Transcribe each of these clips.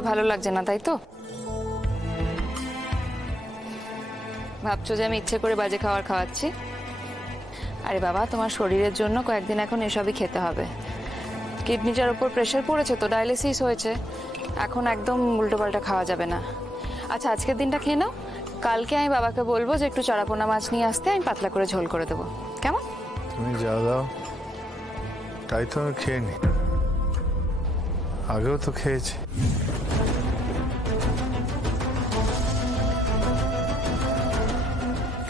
খেতে ভালো লাগছে না, তাই তো? ভাবছো যে আমি ইচ্ছে করে বাজে খাবার খাওয়াচ্ছি? আরে বাবা, তোমার শরীরের জন্য কয়েকদিন এখন এসবই খেতে হবে। কিডনিটার উপর প্রেশার পড়েছে তো, ডায়ালিসিস হয়েছে, এখন একদম উল্টোপাল্টা খাওয়া যাবে না। আচ্ছা, আজকের দিনটা খেয়ে নাও, কালকে আমি বাবাকে বলবো যে একটু চারাপোনা মাছ নিয়ে আসতে, আমি পাতলা করে ঝোল করে দেবো, কেমন? তুমি যা দাও তাই তো আমি খেয়ে নি, আগেও তো খেয়েছি।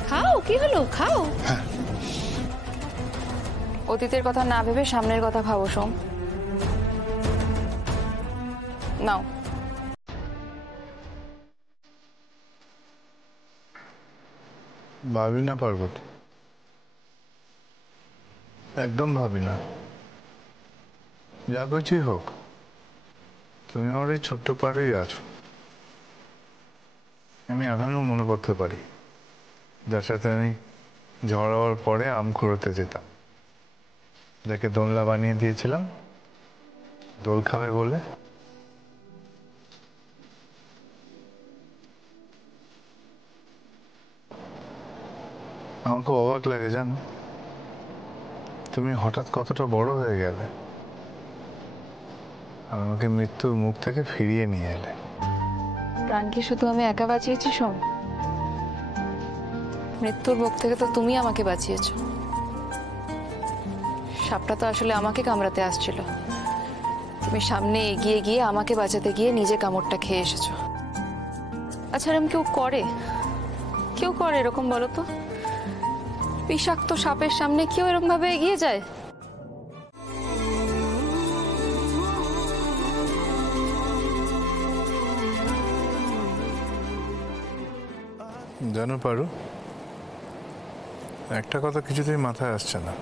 খাও, কি হলো, খাও। অতীতের কথা না ভেবে সামনের কথা ভাবো সোম। নাও। ভাবি না পার্বতী, একদম ভাবি না। যা কিছুই হোক, তুমি আমার এই ছোট্ট পাড়েই আছো। আমি এখনো মনে করতে পারি যার সাথে আমি ঝড় হওয়ার পরে আম কুড়োতে যেতাম, যাকে দোলনা বানিয়ে দিয়েছিলাম দোল খাবে বলে। আমার খুব অবাক লাগে জানো, তুমি হঠাৎ কতটা বড় হয়ে গেলে আর আমাকে মৃত্যুর মুখ থেকে ফিরিয়ে নিয়ে এলে। প্রাণ কি শুধু আমি একা বাঁচিয়েছি সোম? মৃত্যুর মুখ থেকে তো তুমি আমাকে বাঁচিয়েছো। সাপটা তো আসলে আমাকে কামড়াতে আসছিল, তুমি সামনে এগিয়ে গিয়ে আমাকে বাঁচাতে গিয়ে নিজে কামড়টা খেয়ে এসেছো। আচ্ছা, এরকম কেউ করে এরকম, বলো তো? বিষাক্ত সাপের সামনে কেউ এরকম ভাবে এগিয়ে যায়? জানো পারো, একটা কথা কিছুতেই মাথায় আসছে না।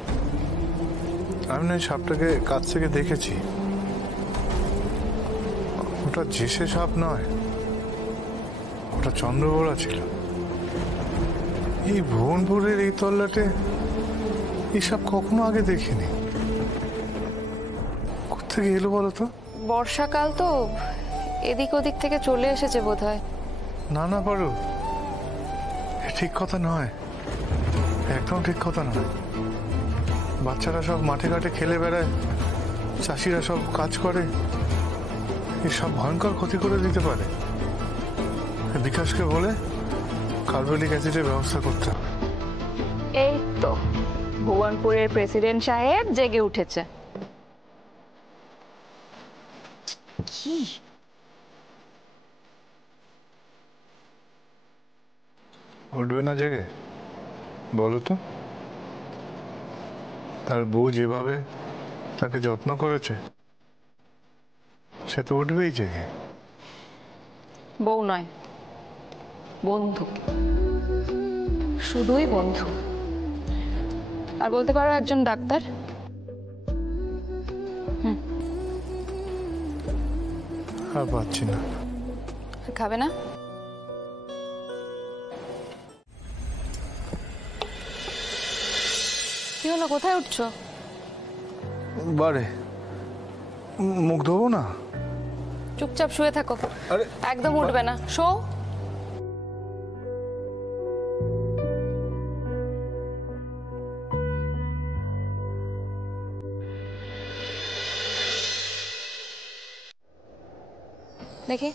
আমি না সাপটাকে কাছ থেকে দেখেছি, ওটা জেসে সাপ নয়, ওটা চন্দ্রবোড়া ছিল। এই ভুবনপুরের এই তল্লাটে এই সাপ কখনো আগে দেখিনি। কোথেকে এলো বলো তো? বর্ষাকাল তো, এদিক ওদিক থেকে চলে এসেছে বোধহয়। না না পারো, ঠিক কথা নয়, একদম ঠিক কথা নয়। বাচ্চারা সব মাঠে ঘাটে খেলে বেড়ায়, চাষিরা সব কাজ করে, এসব ভয়ঙ্কর ক্ষতি করে দিতে পারে। বিকাশকে বলে কার্বলিক অ্যাসিডের ব্যবস্থা করতে হবে। এই তো ভুবনপুরের প্রেসিডেন্ট সাহেব জেগে উঠেছে। কি উঠবে না জেগে বলো তো? তার বউ যেভাবে তাকে যত্ন করেছে, সে তো উঠবেই জেগে। বউ নয়, বন্ধু, শুধুই বন্ধু। আর বলতে পারো একজন ডাক্তার। আর পাচ্ছি না। খাবে না? কি হলো, কোথায় উঠছো? বারে মুখ ধোবো না। চুপচাপ শুয়ে থাকো, আরে একদম উঠবে না, শো। দেখি।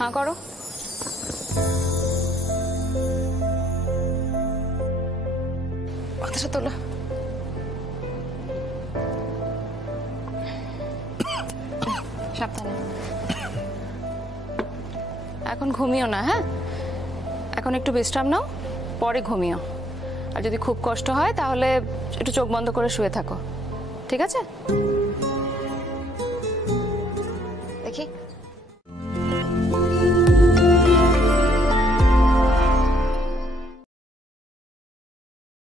হ্যাঁ করো। মাথাটা তোলো। সাবধানে। এখন ঘুমিও না, হ্যাঁ? এখন একটু বিশ্রাম নাও, পরে ঘুমিও। আর যদি খুব কষ্ট হয় তাহলে একটু চোখ বন্ধ করে শুয়ে থাকো, ঠিক আছে? দেখি।